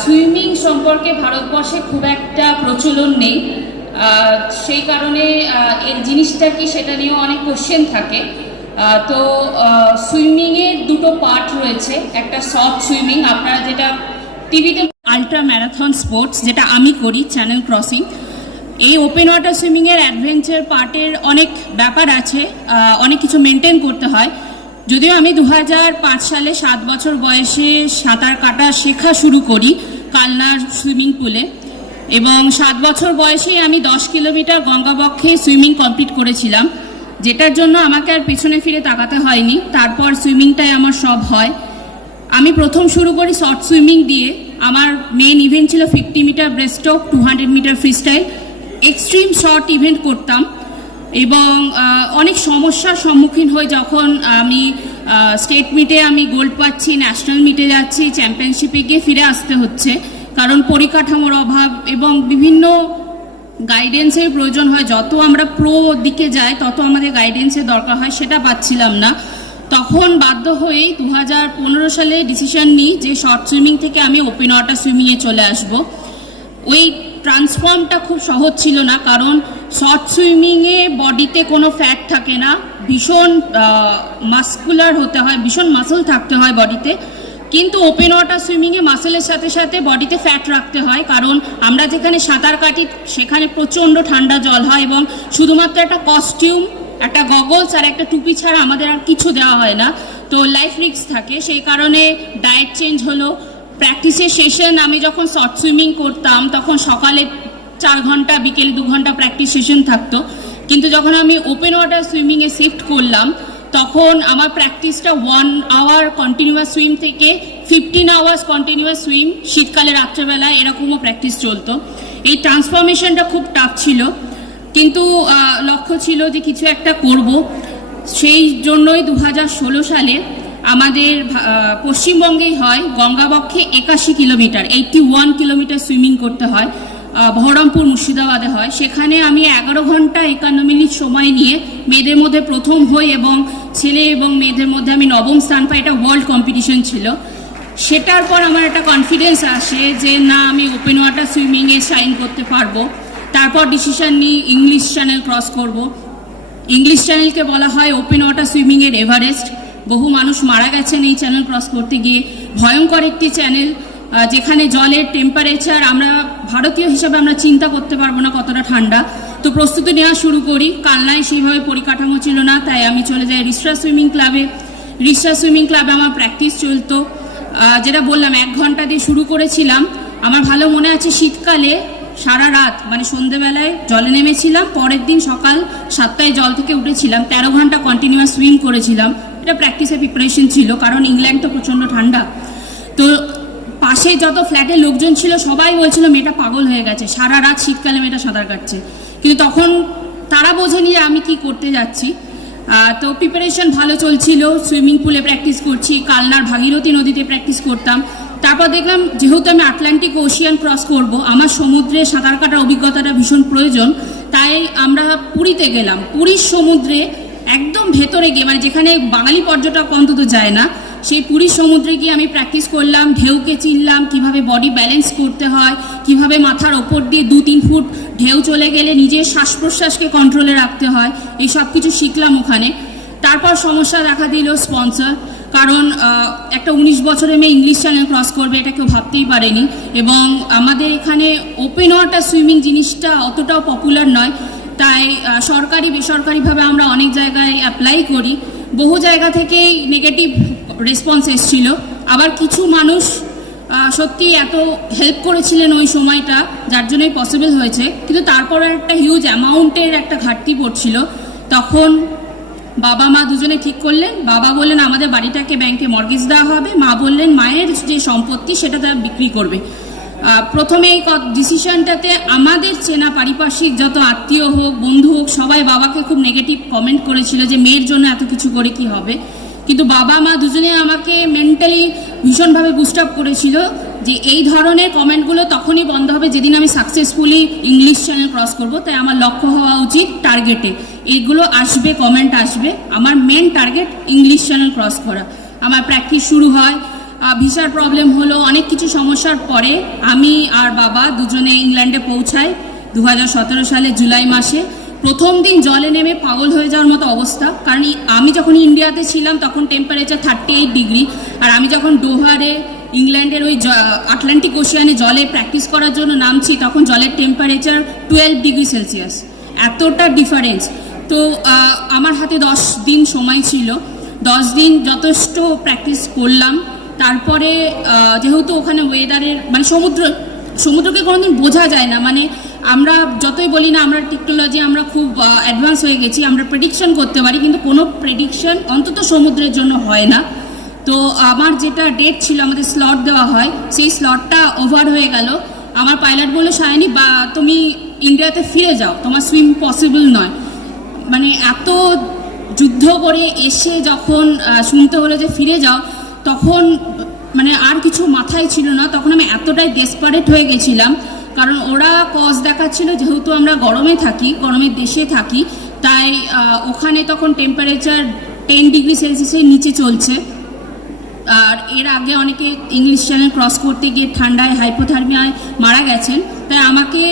Swimming সম্পর্কে ভারতবর্ষে খুব একটা প্রচলন নেই, সেই কারণে এর জিনিসটা কি সেটা নিয়েও অনেক কোশ্চেন থাকে। তো সুইমিংয়ের দুটো পার্ট রয়েছে, একটা সফট সুইমিং, আপনারা যেটা টিভিতে আল্ট্রা ম্যারাথন স্পোর্টস যেটা আমি করি, চ্যানেল ক্রসিং। এই ওপেন ওয়াটার সুইমিংয়ের অ্যাডভেঞ্চার পার্টের অনেক ব্যাপার আছে, অনেক কিছু মেনটেন করতে হয়। যদিও আমি 2005 সালে 7 বছর বয়সে সাঁতার কাটা শেখা শুরু করি কালনার সুইমিং পুলে, এবং 7 বছর বয়সেই আমি 10 কিলোমিটার গঙ্গাবক্ষে সুইমিং কমপ্লিট করেছিলাম, যেটার জন্য আমাকে আর পেছনে ফিরে তাকাতে হয়নি। তারপর সুইমিংটাই আমার সব হয়। আমি প্রথম শুরু করি শর্ট সুইমিং দিয়ে। আমার মেন ইভেন্ট ছিল 50 metre breaststroke, 200 metre freestyle, extreme short event করতাম। এবং অনেক সমস্যার সম্মুখীন হই যখন আমি স্টেট মিটে আমি গোল্ড পাচ্ছি, ন্যাশনাল মিটে যাচ্ছি, চ্যাম্পিয়নশিপে গিয়ে ফিরে আসতে হচ্ছে, কারণ পরিকাঠামোর অভাব এবং বিভিন্ন গাইডেন্সের প্রয়োজন হয়। যত আমরা প্রো দিকে যাই তত আমাদের গাইডেন্সের দরকার হয়, সেটা পাচ্ছিলাম না। তখন বাধ্য হয়েই 2015 সালে ডিসিশন নিই যে শর্ট সুইমিং থেকে আমি ওপেন ওয়াটার সুইমিংয়ে চলে আসব। ওই ট্রান্সফর্মটা খুব সহজ ছিল না, কারণ শর্ট সুইমিংয়ে বডিতে কোনো ফ্যাট থাকে না, ভীষণ মাস্কুলার হতে হয়, ভীষণ মাসল থাকতে হয় বডিতে। কিন্তু ওপেন ওয়াটার সুইমিংয়ে মাসেলের সাথে সাথে বডিতে ফ্যাট রাখতে হয়, কারণ আমরা যেখানে সাঁতার কাটি সেখানে প্রচণ্ড ঠান্ডা জল হয়, এবং শুধুমাত্র একটা কস্টিউম, একটা গগলস আর একটা টুপি ছাড়া আমাদের আর কিছু দেওয়া হয় না। তো লাইফ রিস্ক থাকে, সেই কারণে ডায়েট চেঞ্জ হলো। প্র্যাকটিসের সেশন, আমি যখন শর্ট সুইমিং করতাম তখন সকালে 4 ঘন্টা, বিকেলে 2 ঘন্টা প্র্যাকটিস সেশন থাকতো। কিন্তু যখন আমি ওপেন ওয়াটার সুইমিংয়ে শিফট করলাম তখন আমার প্র্যাকটিসটা 1 আওয়ার কন্টিনিউয়াস সুইম থেকে 15 আওয়ার্স কন্টিনিউয়াস সুইম, শীতকালে রাত্রেবেলা এরকমও প্র্যাকটিস চলতো। এই ট্রান্সফরমেশনটা খুব টাফ ছিল, কিন্তু লক্ষ্য ছিল যে কিছু একটা করব। সেই জন্যই 2016 সালে আমাদের পশ্চিমবঙ্গেই হয় গঙ্গাবক্ষে 81 কিলোমিটার, 81 কিলোমিটার সুইমিং করতে হয়, বহরমপুর মুর্শিদাবাদে হয়। সেখানে আমি 11 ঘন্টা 51 মিনিট সময় নিয়ে মেয়েদের মধ্যে প্রথম হই, এবং ছেলে এবং মেয়েদের মধ্যে আমি 9ম স্থান পাই। এটা ওয়ার্ল্ড কম্পিটিশন ছিল। সেটার পর আমার একটা কনফিডেন্স আসে যে না, আমি ওপেন ওয়াটার সুইমিংয়ে শাইন করতে পারবো। তারপর ডিসিশন নিই ইংলিশ চ্যানেল ক্রস করব। ইংলিশ চ্যানেলকে বলা হয় ওপেন ওয়াটার সুইমিংয়ের এভারেস্ট। বহু মানুষ মারা গেছেন এই চ্যানেল ক্রস করতে গিয়ে। ভয়ঙ্কর একটি চ্যানেল, যেখানে জলের টেম্পারেচার আমরা ভারতীয় হিসাবে আমরা চিন্তা করতে পারবো না কতটা ঠান্ডা। তো প্রস্তুতি নেওয়া শুরু করি। কালনায় সেইভাবে পরিকাঠামো ছিল না, তাই আমি চলে যাই রিসরা সুইমিং ক্লাবে। রিসরা সুইমিং ক্লাবে আমার প্র্যাকটিস চলতো, যেটা বললাম 1 ঘন্টা দিয়ে শুরু করেছিলাম। আমার ভালো মনে আছে, শীতকালে সারা রাত, মানে সন্ধেবেলায় জলে নেমেছিলাম, পরের দিন সকাল 7টায় জল থেকে উঠেছিলাম, 13 ঘন্টা কন্টিনিউয়াস সুইম করেছিলাম। এটা প্র্যাকটিসের প্রিপারেশন ছিল, কারণ ইংল্যান্ড তো প্রচণ্ড ঠান্ডা। তো পাশে যত ফ্ল্যাটের লোকজন ছিল সবাই বলছিল মেয়েটা পাগল হয়ে গেছে, সারা রাত শীতকালে মেয়েটা সাঁতার কাটছে। কিন্তু তখন তারা বোঝেনি যে আমি কি করতে যাচ্ছি। তো প্রিপারেশন ভালো চলছিল, সুইমিং পুলে প্র্যাকটিস করছি, কালনার ভাগীরথী নদীতে প্র্যাকটিস করতাম। তারপর দেখলাম যেহেতু আমি আটলান্টিক ওশিয়ান ক্রস করব, আমার সমুদ্রে সাঁতার কাটার অভিজ্ঞতাটা ভীষণ প্রয়োজন। তাই আমরা পুরীতে গেলাম। পুরীর সমুদ্রে একদম ভেতরে গিয়ে, মানে যেখানে বাঙালি পর্যটক অন্তত যায় না, সেই পুরীর সমুদ্রে গিয়ে আমি প্র্যাকটিস করলাম, ঢেউকে চিনলাম, কিভাবে বডি ব্যালেন্স করতে হয়, কিভাবে মাথার ওপর দিয়ে 2-3 ফুট ঢেউ চলে গেলে নিজের শ্বাস প্রশ্বাসকে কন্ট্রোলে রাখতে হয়, এই সব কিছু শিখলাম ওখানে। তারপর সমস্যা দেখা দিল স্পন্সর, কারণ একটা 19 বছরের মেয়ে ইংলিশ চ্যানেল ক্রস করবে এটা কেউ ভাবতেই পারেনি। এবং আমাদের এখানে ওপেন ওয়াটার সুইমিং জিনিসটা অতটাও পপুলার নয়, তাই সরকারি বেসরকারিভাবে আমরা অনেক জায়গায় অ্যাপ্লাই করি। বহু জায়গা থেকেই নেগেটিভ রেসপন্স এসেছিল। আবার কিছু মানুষ সত্যি এত হেল্প করেছিলেন ওই সময়টা, যার জন্যই পসিবল হয়েছে। কিন্তু তারপর একটা হিউজ অ্যামাউন্টের একটা ঘাটতি পড়ছিল। তখন বাবা মা দুজনে ঠিক করলেন, বাবা বললেন আমাদের বাড়িটাকে ব্যাংকে মর্গেজ দেওয়া হবে, মা বললেন মায়ের যে সম্পত্তি সেটা তারা বিক্রি করবে। প্রথমে এই ডিসিশনটাতে আমাদের চেনা পারিপার্শ্বিক যত আত্মীয় হোক, বন্ধু হোক, সবাই বাবাকে খুব নেগেটিভ কমেন্ট করেছিল যে মেয়ের জন্য এত কিছু করে কি হবে। কিন্তু বাবা মা দুজনে আমাকে মেন্টালি ভীষণভাবে বুস্ট আপ করেছিল যে এই ধরনের কমেন্টগুলো তখনই বন্ধ হবে যেদিন আমি সাকসেসফুলি ইংলিশ চ্যানেল ক্রস করব। তাই আমার লক্ষ্য হওয়া উচিত টার্গেটে, এইগুলো আসবে, কমেন্ট আসবে, আমার main target English Channel cross করা। আমার প্র্যাকটিস শুরু হয়, ভিসার প্রবলেম হলো, অনেক কিছু সমস্যার পরে আমি আর বাবা দুজনে ইংল্যান্ডে পৌঁছাই 2017 সালে জুলাই মাসে। প্রথম দিন জলে নেমে পাগল হয়ে যাওয়ার মতো অবস্থা, কারণ আমি যখন ইন্ডিয়াতে ছিলাম তখন টেম্পারেচার 38 ডিগ্রি, আর আমি যখন ডোহারে ইংল্যান্ডের ওই আটলান্টিক ওশিয়ানে জলে প্র্যাকটিস করার জন্য নামছি তখন জলের টেম্পারেচার 12 ডিগ্রি সেলসিয়াস, এতটা ডিফারেন্স। তো আমার হাতে 10 দিন সময় ছিল, 10 দিন যথেষ্ট প্র্যাকটিস করলাম। তারপরে যেহেতু ওখানে ওয়েদারের মানে সমুদ্রকে কোনোদিন বোঝা যায় না, মানে আমরা যতই বলি না আমরা টেকনোলজি আমরা খুব অ্যাডভান্স হয়ে গেছি, আমরা প্রেডিকশন করতে পারি, কিন্তু কোনো প্রেডিকশন অন্তত সমুদ্রের জন্য হয় না। তো আমার যেটা ডেট ছিল, আমাদের স্লট দেওয়া হয়, সেই স্লটটা ওভার হয়ে গেল। আমার পাইলট বললো, সায়নী বা তুমি ইন্ডিয়াতে ফিরে যাও, তোমার সুইম পসিবল নয়। মানে এত যুদ্ধ করে এসে যখন শুনতে হলো যে ফিরে যাও, তখন মানে আর কিছু মাথায় ছিল না। তখন আমি এতটাই ডেসপারেট হয়ে গেছিলাম, কারণ ওরা কজ দেখাচ্ছিল যেহেতু আমরা গরমে থাকি, গরমের দেশে থাকি, তাই ওখানে তখন টেম্পারেচার 10 ডিগ্রি সেলসিয়াসের নিচে চলছে। আর এর আগে অনেকে ইংলিশ চ্যানেল ক্রস করতে গিয়ে ঠান্ডায় হাইপোথার্মিয়ায় মারা গেছেন, তাই আমাকে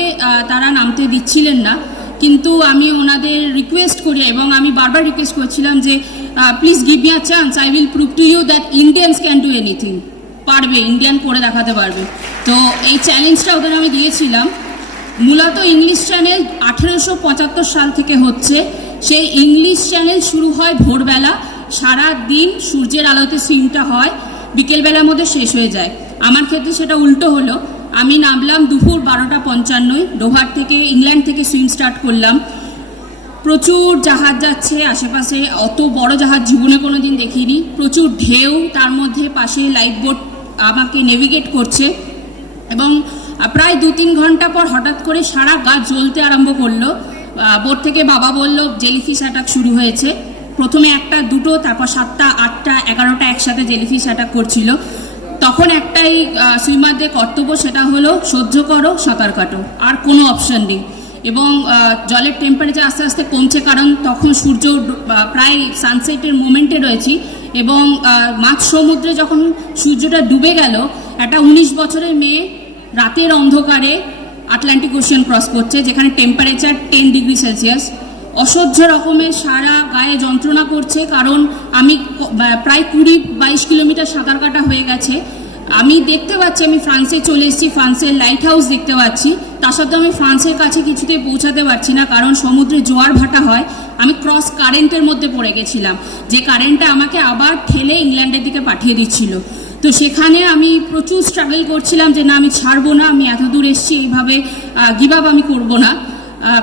তারা নামতে দিচ্ছিলেন না। কিন্তু আমি ওনাদের রিকোয়েস্ট করি এবং আমি বারবার রিকোয়েস্ট করছিলাম যে please give me a chance, I will prove to you that Indians can do anything. পারবে, ইন্ডিয়ান করে দেখাতে পারবে। তো এই চ্যালেঞ্জটা ওদের আমি দিয়েছিলাম। মূলত ইংলিশ চ্যানেল 1875 সাল থেকে হচ্ছে। সেই ইংলিশ চ্যানেল শুরু হয় ভোরবেলা, সারা দিন সূর্যের আলোতে সুইমটা হয়, বিকেলবেলার মধ্যে শেষ হয়ে যায়। আমার ক্ষেত্রে সেটা উল্টো হলো, আমি নামলাম দুপুর 12:55, ডোভার থেকে ইংল্যান্ড থেকে সুইম স্টার্ট করলাম। প্রচুর জাহাজ যাচ্ছে আশেপাশে, অত বড় জাহাজ জীবনে কোনো দিন দেখিনি, প্রচুর ঢেউ, তার মধ্যে পাশে লাইফ বোট আমাকে নেভিগেট করছে। এবং প্রায় 2-3 ঘন্টা পর হঠাৎ করে সারা গা জ্বলতে আরম্ভ করলো। বোট থেকে বাবা বলল জেলিফিশ অ্যাটাক শুরু হয়েছে। প্রথমে 1টা 2টো, তারপর 7টা 8টা 11টা একসাথে জেলিফিশ অ্যাটাক করছিল। তখন একটাই সুইমারদের কর্তব্য, সেটা হলো সহ্য করো, সাঁতার কাটো, আর কোনো অপশন নেই। এবং জলের টেম্পারেচার আস্তে আস্তে কমছে, কারণ তখন সূর্য প্রায় সানসেটের মোমেন্টে রয়েছি। এবং মাঝ সমুদ্রে যখন সূর্যটা ডুবে গেল, একটা 19 বছরের মেয়ে রাতের অন্ধকারে আটলান্টিক ওশিয়ান ক্রস করছে, যেখানে টেম্পারেচার 10 ডিগ্রি সেলসিয়াস। অসহ্য রকমের সারা গায়ে যন্ত্রণা করছে, কারণ আমি প্রায় 20-22 কিলোমিটার সাঁতার কাটা হয়ে গেছে। আমি দেখতে পাচ্ছি আমি ফ্রান্সে চলে এসেছি, ফ্রান্সের লাইট হাউস দেখতে পাচ্ছি, তার সাথে আমি ফ্রান্সের কাছে কিছুতেই পৌঁছাতে পারছি না, কারণ সমুদ্রে জোয়ার ভাটা হয়। আমি ক্রস কারেন্টের মধ্যে পড়ে গেছিলাম, যে কারেন্টটা আমাকে আবার ঠেলে ইংল্যান্ডের দিকে পাঠিয়ে দিচ্ছিল। তো সেখানে আমি প্রচুর স্ট্রাগল করছিলাম যে না, আমি ছাড়বো না, আমি এত দূর এসেছি, এইভাবে গিভ আপ আমি করবো না।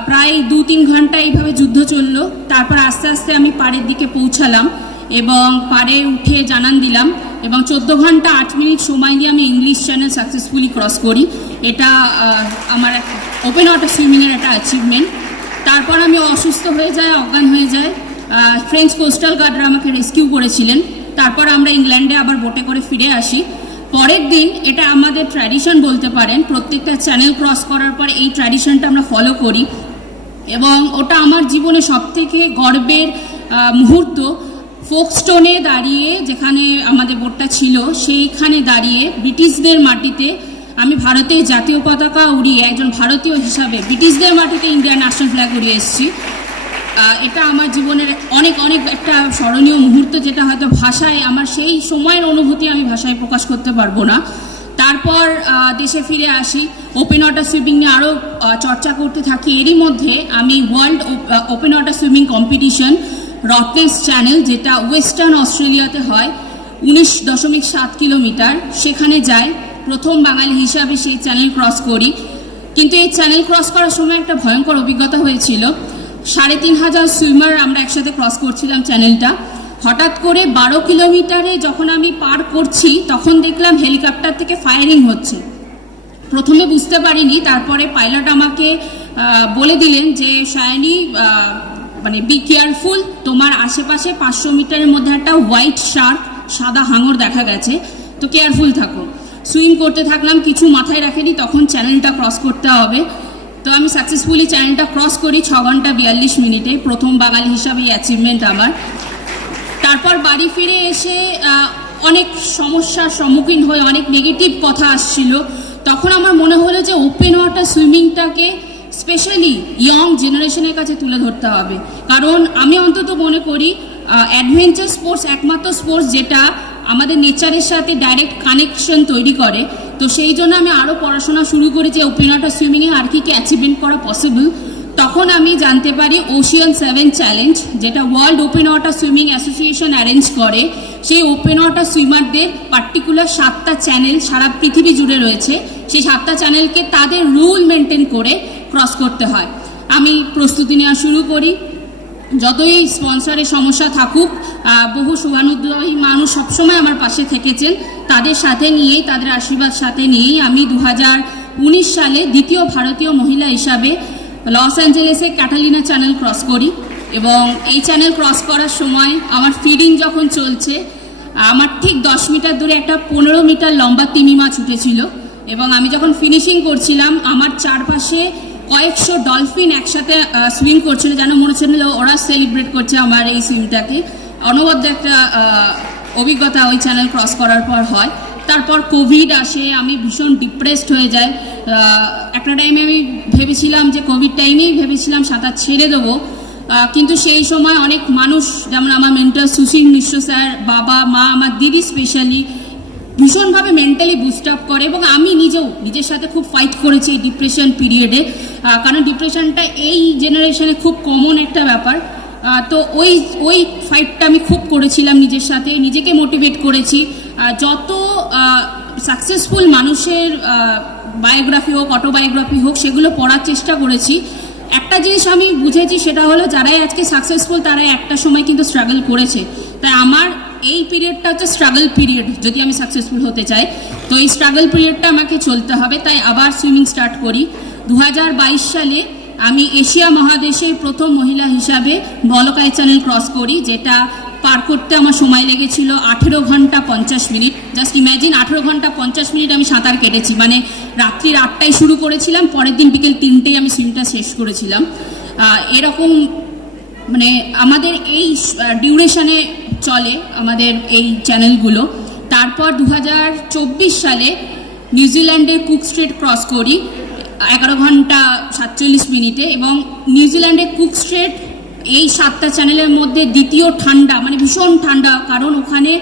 প্রায় 2-3 ঘন্টা এইভাবে যুদ্ধ চললো। তারপর আস্তে আস্তে আমি পাড়ের দিকে পৌঁছালাম এবং পাড়ে উঠে জানান দিলাম, এবং 14 ঘন্টা 8 মিনিট সময় দিয়ে আমি ইংলিশ চ্যানেল সাকসেসফুলি ক্রস করি। এটা আমার ওপেন ওয়াটার সুইমিংয়ের একটা অ্যাচিভমেন্ট। তারপর আমি অসুস্থ হয়ে যাই, অজ্ঞান হয়ে যায়। ফ্রেঞ্চ কোস্টাল গার্ডরা আমাকে রেস্কিউ করেছিলেন। তারপর আমরা ইংল্যান্ডে আবার বোটে করে ফিরে আসি। পরের দিন, এটা আমাদের ট্র্যাডিশন বলতে পারেন, প্রত্যেকটা চ্যানেল ক্রস করার পর এই ট্র্যাডিশনটা আমরা ফলো করি, এবং ওটা আমার জীবনে সবথেকে গর্বের মুহূর্ত। ফোকস্টোনে দাঁড়িয়ে, যেখানে আমাদের বোটটা ছিল সেইখানে দাঁড়িয়ে ব্রিটিশদের মাটিতে আমি ভারতের জাতীয় পতাকা উড়িয়ে, একজন ভারতীয় হিসাবে ব্রিটিশদের মাটিতে ইন্ডিয়ান ন্যাশনাল ফ্ল্যাগ উড়িয়ে এসেছি। এটা আমার জীবনের অনেক অনেক একটা স্মরণীয় মুহূর্ত, যেটা হয়তো ভাষায়, আমার সেই সময়ের অনুভূতি আমি ভাষায় প্রকাশ করতে পারবো না। তারপর দেশে ফিরে আসি, ওপেন ওয়াটার সুইমিং নিয়ে আরও চর্চা করতে থাকি। এরই মধ্যে আমি world open water swimming competition Rottnest channel, যেটা ওয়েস্টার্ন অস্ট্রেলিয়াতে হয়, 19.7 কিলোমিটার, সেখানে যাই। প্রথম বাঙালি হিসাবে সেই চ্যানেল ক্রস করি। কিন্তু এই চ্যানেল ক্রস করার সময় একটা ভয়ঙ্কর অভিজ্ঞতা হয়েছিল। 3500 সুইমার আমরা একসাথে ক্রস করছিলাম চ্যানেলটা। হঠাৎ করে 12 কিলোমিটারে যখন আমি পার করছি, তখন দেখলাম হেলিকপ্টার থেকে ফায়ারিং হচ্ছে। প্রথমে বুঝতে পারিনি, তারপরে পাইলট আমাকে বলে দিলেন যে সায়নী, মানে বি কেয়ারফুল, তোমার আশেপাশে 500 মিটারের মধ্যে একটা হোয়াইট শার্ক, সাদা হাঙর দেখা গেছে, তো কেয়ারফুল থাকো। সুইম করতে থাকলাম, কিছু মাথায় রাখেনি তখন চ্যানেলটা ক্রস করতে হবে। তো আমি সাকসেসফুলি চ্যানেলটা ক্রস করি 6 ঘন্টা 42 মিনিটে, প্রথম বাঙালি হিসাবে এই অ্যাচিভমেন্ট আমার। তারপর বাড়ি ফিরে এসে অনেক সমস্যার সম্মুখীন হয়ে অনেক নেগেটিভ কথা আসছিল, তখন আমার মনে হলো যে ওপেন ওয়াটার সুইমিংটাকে স্পেশালি ইয়ং জেনারেশনের কাছে তুলে ধরতে হবে। কারণ আমি অন্তত মনে করি অ্যাডভেঞ্চার স্পোর্টস একমাত্র স্পোর্টস যেটা আমাদের নেচারের সাথে ডাইরেক্ট কানেকশন তৈরি করে। তো সেই জন্য আমি আরও পড়াশোনা শুরু করি যে ওপেন ওয়াটার সুইমিংয়ে আর কি অ্যাচিভমেন্ট করা পসিবল। তখন আমি জানতে পারি ওশিয়ান 7 চ্যালেঞ্জ, যেটা world open water swimming association arrange করে। সেই ওপেন ওয়াটার সুইমারদের পার্টিকুলার 7টা চ্যানেল সারা পৃথিবী জুড়ে রয়েছে, সেই 7টা চ্যানেলকে তাদের রুল মেনটেন করে ক্রস করতে হয়। আমি প্রস্তুতি নেওয়া শুরু করি, যতই স্পন্সরের সমস্যা থাকুক বহু শুভানুদ্রোহী মানুষ সবসময় আমার পাশে থেকেছেন, তাদের সাথে নিয়েই, তাদের আশীর্বাদ সাথে নিয়েই আমি 2019 সালে দ্বিতীয় ভারতীয় মহিলা হিসাবে লস অ্যাঞ্জেলেসে ক্যাটালিনা চ্যানেল ক্রস করি। এবং এই চ্যানেল ক্রস করার সময় আমার ফিডিং যখন চলছে, আমার ঠিক 10 মিটার দূরে একটা 15 মিটার লম্বা তিমি মাছ উঠেছিল। এবং আমি যখন ফিনিশিং করছিলাম, আমার চারপাশে কয়েকশো ডলফিন একসাথে সুইম করছিল, যেন মনে হচ্ছিল ওরা সেলিব্রেট করছে আমার এই সুইমটাকে। অনবদ্য একটা অভিজ্ঞতা ওই চ্যানেল ক্রস করার পর হয়। তারপর কোভিড আসে, আমি ভীষণ ডিপ্রেসড হয়ে যাই। একটা টাইমে আমি ভেবেছিলাম যে কোভিড টাইমেই ভেবেছিলাম সাঁতার ছেড়ে দেবো, কিন্তু সেই সময় অনেক মানুষ, যেমন আমার মেন্টর সুশীল মিশ্র স্যার, বাবা মা, আমার দিদি স্পেশালি ভীষণভাবে মেন্টালি বুস্ট আপ করে। এবং আমি নিজেও নিজের সাথে খুব ফাইট করেছি এই ডিপ্রেশন পিরিয়ডে, কারণ ডিপ্রেশনটা এই জেনারেশনে খুব কমন একটা ব্যাপার। তো ওই ফাইটটা আমি খুব করেছিলাম নিজের সাথে, নিজেকে মোটিভেট করেছি। যত সাকসেসফুল মানুষের বায়োগ্রাফি হোক, অটোবায়োগ্রাফি হোক, সেগুলো পড়ার চেষ্টা করেছি। একটা জিনিস আমি বুঝেছি, সেটা হলো যারাই আজকে সাকসেসফুল তারাই একটা সময় কিন্তু স্ট্রাগল করেছে। তাই আমার এই পিরিয়ডটা হচ্ছে স্ট্রাগল পিরিয়ড, যদি আমি সাকসেসফুল হতে চাই। তো এই স্ট্রাগল পিরিয়ডটা আমাকে চলতে হবে, তাই আবার সুইমিং স্টার্ট করি। 2022 সালে আমি এশিয়া মহাদেশের প্রথম মহিলা হিসাবে বলকাই চ্যানেল ক্রস করি, যেটা পার করতে আমার সময় লেগেছিল 18 ঘন্টা 50 মিনিট। জাস্ট ইম্যাজিন, 18 ঘন্টা 50 মিনিট আমি সাঁতার কেটেছি। মানে রাত্রির 8টায় শুরু করেছিলাম, পরের দিন বিকেল 3টেই আমি সুইমটা শেষ করেছিলাম। এরকম মানে আমাদের এই ডিউরেশনে চলে আমাদের এই চ্যানেলগুলো। তারপর 2024 সালে নিউজিল্যান্ডের কুক স্ট্রেট ক্রস করি 11 ঘন্টা 47 মিনিটে। এবং নিউজিল্যান্ডের কুক স্ট্রেট এই 7টা চ্যানেলের মধ্যে দ্বিতীয় ঠান্ডা, মানে ভীষণ ঠান্ডা। কারণ ওখানে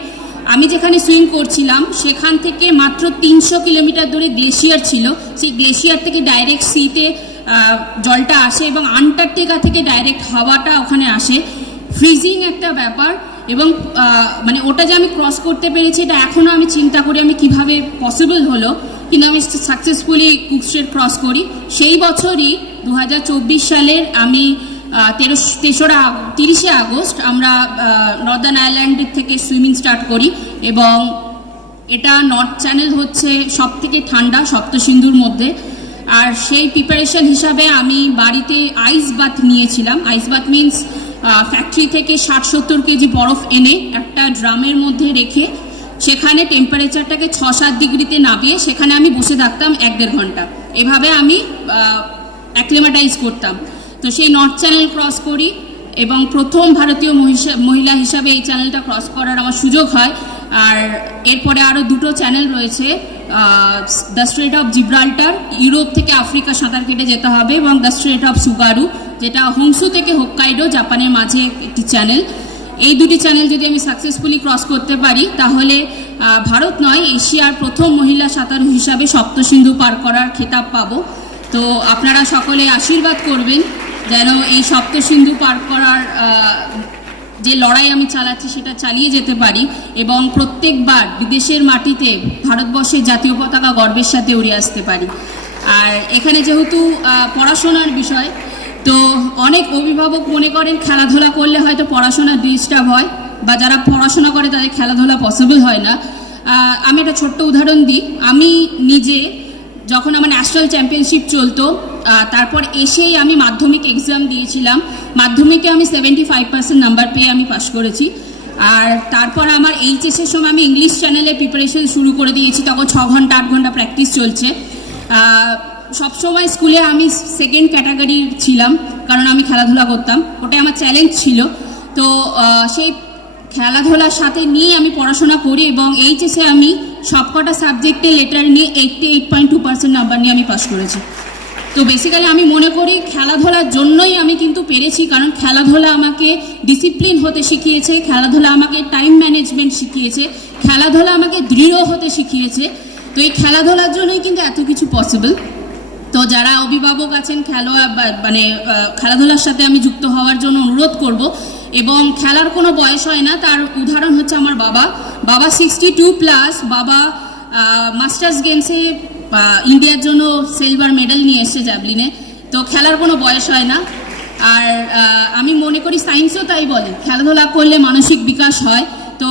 আমি যেখানে সুইম করছিলাম সেখান থেকে মাত্র 300 কিলোমিটার দূরে গ্লেশিয়ার ছিল। সেই গ্লেশিয়ার থেকে ডাইরেক্ট সিতে জলটা আসে এবং আন্টার্কটিকা থেকে ডাইরেক্ট হাওয়াটা ওখানে আসে। ফ্রিজিং একটা ব্যাপার। এবং মানে ওটা যে আমি ক্রস করতে পেরেছি, এটা এখনও আমি চিন্তা করি আমি কিভাবে পসিবল হলো, কিন্তু আমি সাকসেসফুলি কুক স্ট্রেট ক্রস করি। সেই বছরই 2024 সালের আমি 30 আগস্ট আমরা নর্দার্ন আয়ারল্যান্ডের থেকে সুইমিং স্টার্ট করি। এবং এটা নর্থ চ্যানেল হচ্ছে সব থেকে ঠান্ডা সপ্তসিন্ধুর মধ্যে। আর সেই প্রিপারেশন হিসাবে আমি বাড়িতে আইস বাথ নিয়েছিলাম। আইস বাথ মিনস ফ্যাক্টরি থেকে 60-70 কেজি বরফ এনে একটা ড্রামের মধ্যে রেখে সেখানে টেম্পারেচারটাকে 6-7 ডিগ্রিতে নামিয়ে সেখানে আমি বসে থাকতাম 1-1.5 ঘন্টা। এভাবে আমি অ্যাক্লিমাটাইজ করতাম। তো সেই নর্থ চ্যানেল ক্রস করি এবং প্রথম ভারতীয় মহিলা হিসাবে এই চ্যানেলটা ক্রস করার আমার সুযোগ হয়। আর এরপরে আরও 2টো চ্যানেল রয়েছে, the strait of Gibraltar, Europe থেকে আফ্রিকা সাঁতার কেটে যেতে হবে, এবং দ্য স্ট্রেট অফ সুগারু, যেটা হোংসু থেকে হোক্কাইডো জাপানের মাঝে একটি চ্যানেল। এই 2টি চ্যানেল যদি আমি সাকসেসফুলি ক্রস করতে পারি, তাহলে ভারত নয়, এশিয়ার প্রথম মহিলা সাঁতারু হিসাবে সপ্তসিন্ধু পার করার খেতাব পাবো। তো আপনারা সকলে আশীর্বাদ করবেন যেন এই সপ্তসিন্ধু পার করার যে লড়াই আমি চালাচ্ছি সেটা চালিয়ে যেতে পারি, এবং প্রত্যেকবার বিদেশের মাটিতে ভারতবর্ষের জাতীয় পতাকা গর্বের সাথে উড়ে আসতে পারি। আর এখানে যেহেতু পড়াশোনার বিষয়, তো অনেক অভিভাবক মনে করেন খেলাধুলা করলে হয়তো পড়াশোনা ডিস্টার্ব হয়, বা যারা পড়াশোনা করে তাদের খেলাধুলা পসিবল হয় না। আমি একটা ছোট্ট উদাহরণ দিই। আমি নিজে যখন আমার ন্যাশনাল চ্যাম্পিয়নশিপ চলতো, তারপর এসেই আমি মাধ্যমিক এক্সাম দিয়েছিলাম। মাধ্যমিকে আমি 75% নাম্বার পেয়ে আমি পাস করেছি। আর তারপর আমার এইচএসের সময় আমি ইংলিশ চ্যানেলে প্রিপারেশন শুরু করে দিয়েছি। তখন 6 ঘন্টা 8 ঘন্টা প্র্যাকটিস চলছে। সবসময় স্কুলে আমি সেকেন্ড ক্যাটাগরি ছিলাম, কারণ আমি খেলাধুলা করতাম, ওটাই আমার চ্যালেঞ্জ ছিল। তো সেই খেলাধুলার সাথে নিয়ে আমি পড়াশোনা করি এবং এইচএসে আমি সবকটা সাবজেক্টে লেটার নিয়ে 88.2% নাম্বার নিয়ে আমি পাস করেছি। তো বেসিক্যালি আমি মনে করি খেলাধুলার জন্যই আমি কিন্তু পেরেছি, কারণ খেলাধুলা আমাকে ডিসিপ্লিন হতে শিখিয়েছে, খেলাধুলা আমাকে টাইম ম্যানেজমেন্ট শিখিয়েছে, খেলাধুলা আমাকে দৃঢ় হতে শিখিয়েছে। তো এই খেলাধুলার জন্যই কিন্তু এত কিছু পসিবল। তো যারা অভিভাবক আছেন খেলাধুলার সাথে আমি যুক্ত হওয়ার জন্য অনুরোধ করব। এবং খেলার কোনো বয়স হয় না, তার উদাহরণ হচ্ছে আমার বাবা 62+, বাবা মাস্টার্স গেমসে ইন্ডিয়ার জন্য সিলভার মেডেল নিয়ে এসছে জ্যাভলিনে। তো খেলার কোনো বয়স হয় না। আর আমি মনে করি সায়েন্সও তাই বলে, খেলাধুলা করলে মানসিক বিকাশ হয়। তো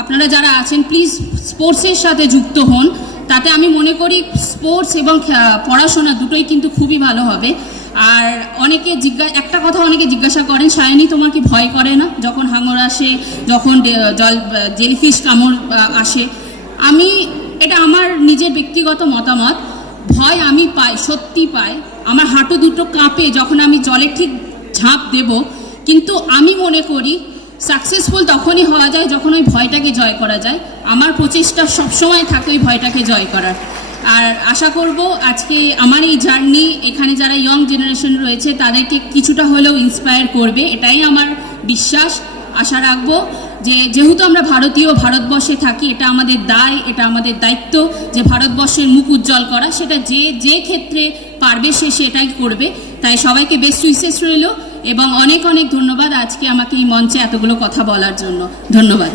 আপনারা যারা আছেন প্লিজ স্পোর্টসের সাথে যুক্ত হন, তাতে আমি মনে করি স্পোর্টস এবং পড়াশোনা দুটোই কিন্তু খুবই ভালো হবে। আর একটা কথা অনেকে জিজ্ঞাসা করেন, সায়নী তোমার কি ভয় করে না যখন হাঙর আসে, যখন জেলিফিশ কামড় আসে? এটা আমার নিজের ব্যক্তিগত মতামত। ভয় আমি পাই, সত্যি পাই, আমার হাঁটু দুটো কাঁপে যখন আমি জলে ঠিক ঝাঁপ দেব। কিন্তু আমি মনে করি সাকসেসফুল তখনই হওয়া যায় যখন ওই ভয়টাকে জয় করা যায়। আমার প্রচেষ্টা সবসময় থাকে ওই ভয়টাকে জয় করার। আর আশা করব আজকে আমার এই জার্নি এখানে যারা ইয়ং জেনারেশন রয়েছে তাদেরকে কিছুটা হলেও ইন্সপায়ার করবে, এটাই আমার বিশ্বাস। আশা রাখবো যেহেতু আমরা ভারতীয়, ভারতবর্ষে থাকি, এটা আমাদের দায়, এটা আমাদের দায়িত্ব যে ভারতবর্ষের মুখ উজ্জ্বল করা। সেটা যে ক্ষেত্রে পারবে সে সেটাই করবে। তাই সবাইকে বেস্ট উইশেস রইল এবং অনেক অনেক ধন্যবাদ আজকে আমাকে এই মঞ্চে এতগুলো কথা বলার জন্য। ধন্যবাদ।